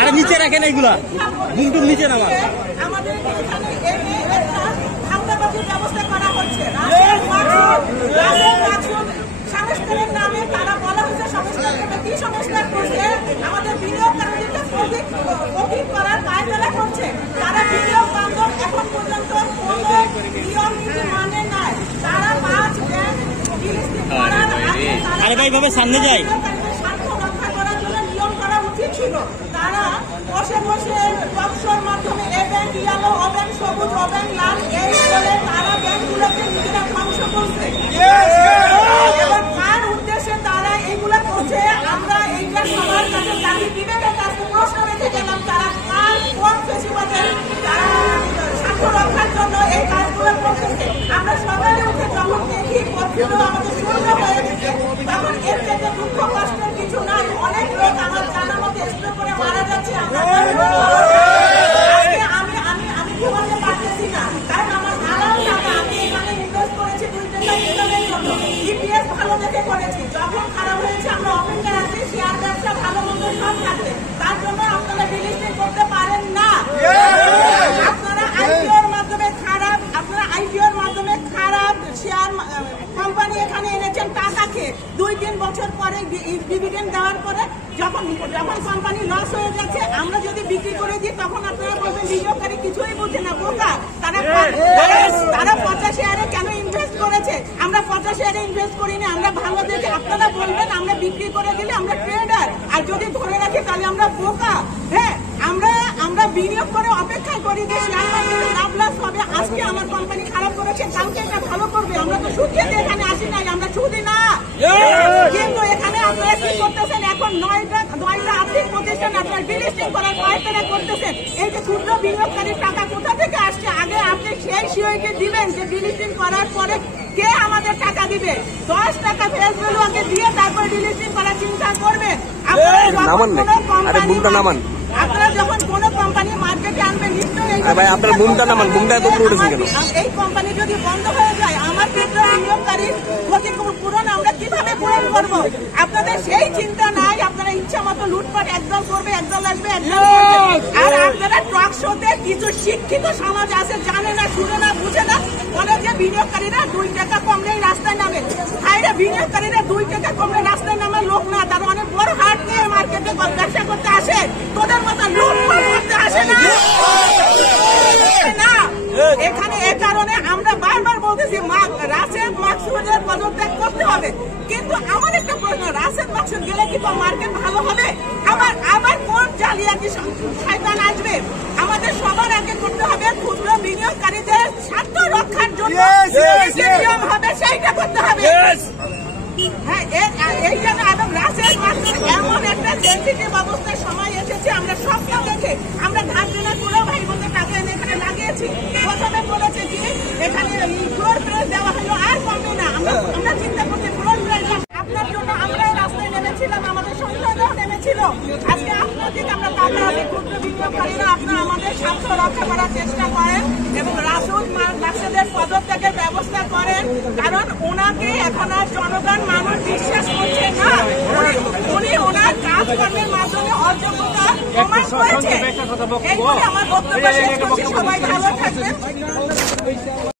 আরে নিচে রাখেন এইগুলা, বুমটুর নিচে নামা। আমাদের এখানে ধান্দাবাজির ব্যবস্থা করা হচ্ছে। সংস্কারের নামে তারা বলা হচ্ছে সংস্কার করতে, কি সংস্কার করছে? আমাদের বিনিয়োগকারীদেরকে প্রফিট করার কায়দারা করছে। তারা বিনিয়োগ বান্ধব এখন পর্যন্ত কোনো নিয়ম নীতি মানে নাই। তারা 5 ব্যাংক ডিলিস্টিং করার আগে আরে ভাই ভাবে সামনে যাই, স্বার্থ রক্ষা করার জন্য নিয়ম করা উচিত ছিল। তারা বসে বসে টকশোর মাধ্যমে এ ব্যাংক ইয়ালো, ও ব্যাংক সবুজ, ও ব্যাংক লাল, এই বলে তারা ব্যাংকগুলোকে নিজেরা ধ্বংস করছে। এবার কার উদ্দেশ্যে তারা এইগুলা করছে আমরা এইটা সবার কাছে জানি, বিবেকের কাছে প্রশ্ন রেখে গেলাম তারা কার কোন ফেসিবাদের স্বার্থ রক্ষার জন্য এই কাজগুলো করতেছে। আমরা সকালে উঠে যখন দেখি পথগুলো আমাদের শূন্য হয়ে গেছে, তখন এর থেকে দুঃখ কষ্টের কিছু নাই। অনেক লোক আমার জানা মতো স্ট্রোক করে মারা যাচ্ছে। আমি ঘুমাতে পারতেছি না, কারণ আমার হারাম টাকা আমি এখানে ইনভেস্ট করেছি 2 টাকা ইনকামের জন্য। ইপিএস ভালো দেখে করেছি, যখন খারাপ হয়েছে আমরা অপেক্ষায় আছি শেয়ার ব্যবসা ভালো মন্দ সব থাকবে। তার জন্য আপনারা ডিলিস্টিং করতে পারেন না। আপনারা আইপিওর মাধ্যমে খারাপ শেয়ার কোম্পানি এখানে এনেছেন টাকা খেয়ে। 2-3 বছর পরে ডিভিডেন্ড দেওয়ার পরে যখন কোম্পানি লস হয়ে যাচ্ছে আমরা যদি বিক্রি করে দিই তখন আপনারা বলবেন বিনিয়োগকারী কিছুই বুঝে না, বোকা। তারা 50 শেয়ারে কেন ইনভেস্ট করেছে? আমরা 50 শেয়ারে ইনভেস্ট করিনি, আমরা ভালো দেখে আপনারা বলবেন আমরা বিক্রি করে দিলে আমরা ট্রেডার, আর যদি ধরে রাখি তাহলে আমরা বোকা। হ্যাঁ, আমরা বিনিয়োগ করে অপেক্ষা করি যে শেয়ার মার্কেটে লাভ লস হবে। আজকে আমার কোম্পানি খারাপ করেছে, কালকে এটা ভালো করবে। আমরা তো সুদ খেতে এখানে আসি নাই, আমরা সুদি না। কিন্তু এখানে আপনারা কি করতেছেন? এখন 9টা আর্থিক প্রতিষ্ঠান আপনার ডিলিস্টিং করার পায়তারা করতেছেন। এই যে ক্ষুদ্র বিনিয়োগকারীর টাকা কোথা থেকে আসছে? আগে আপনি সেই সিওকে দিবেন যে ডিলিস্টিং করার পরে কে আমাদের টাকা দিবে। 10 টাকা ফেস ভ্যালু আগে দিয়ে তারপর ডিলিস্টিং করার চিন্তা করবেন। আপনারা যখন কোনো কোম্পানি মার্কেটে আনবেন নিশ্চয়ই এই কোম্পানি যদি বন্ধ হয়ে যায় আমার ক্ষেত্রে বিনিয়োগকারীর ক্ষতিপূরণ আমরা কিভাবে পূরণ করবো? আপনাদের সেই চিন্তা নাই। আপনারা ইচ্ছা মতো লুটপাট, একদল করবে, একদল আসবে, একদল করবে। আর আপনারা টক শোতে কিছু শিক্ষিত সমাজ আছে, জানে না, শুনে না, বুঝে না, বলে যে বিনিয়োগকারীরা 2 টাকা কমলেই রাস্তায় নামে। হাইরে, বিনিয়োগকারীরা 2 টাকা কমলে রাস্তায় নামার লোক না, তারা অনেক বড় হাট নিয়ে মার্কেটে ব্যবসা করতে আসে। তোদের মতো লুটপাট করতে আসে না। এখানে এই কারণে আমরা বারবার বলতেছি রাশেদ মাকসুদের পদত্যাগ করতে হবে। কিন্তু আমার একটা প্রশ্ন, রাশেদ মাকসুদ গেলে কি মার্কেট ভালো হবে? আবার কোন জালিয়াতি শয়তান আসবে? আমাদের সবার আগে করতে হবে ক্ষুদ্র বিনিয়োগকারীদের স্বার্থ রক্ষার জন্য নিয়ম হবে সেইটা করতে হবে। হ্যাঁ, এই জন্য রাশেদ মাকসুদ এমন একটা সেনসিটিভ অবস্থায় সময় এসেছে, আমরা স্বপ্ন দেখে আমরা ঘাট দিনে পুরো ভাই বোনদের টাকা এনে এখানে লাগিয়েছি। প্রথমে বলেছে যে এখানে ফ্লোর প্রাইস দেওয়া হলো, আর কমবে না। আমরা চিন্তা করছি ফ্লোর প্রাইস আপনার জন্য আমরা রাস্তায় নেমেছিলাম, আমাদের সন্তানরাও নেমেছিল। আজকে আপনার দিকে আমরা তাকে আছি ক্ষুদ্র বিনিয়োগকারীরা আপনারা আমাদের স্বার্থ রক্ষা করার চেষ্টা করেন এবং রাশেদের পদত্যাগের ব্যবস্থা করেন, কারণ ওনাকে এখন আর জনগণ মানুষ বিশ্বাস করছে না। উনি ওনার কাজকর্মের মাধ্যমে অযোগ্যতা প্রমাণ করেছে। এই বলে আমার বক্তব্য শেষ করছি। সবাই ভালো থাকবেন।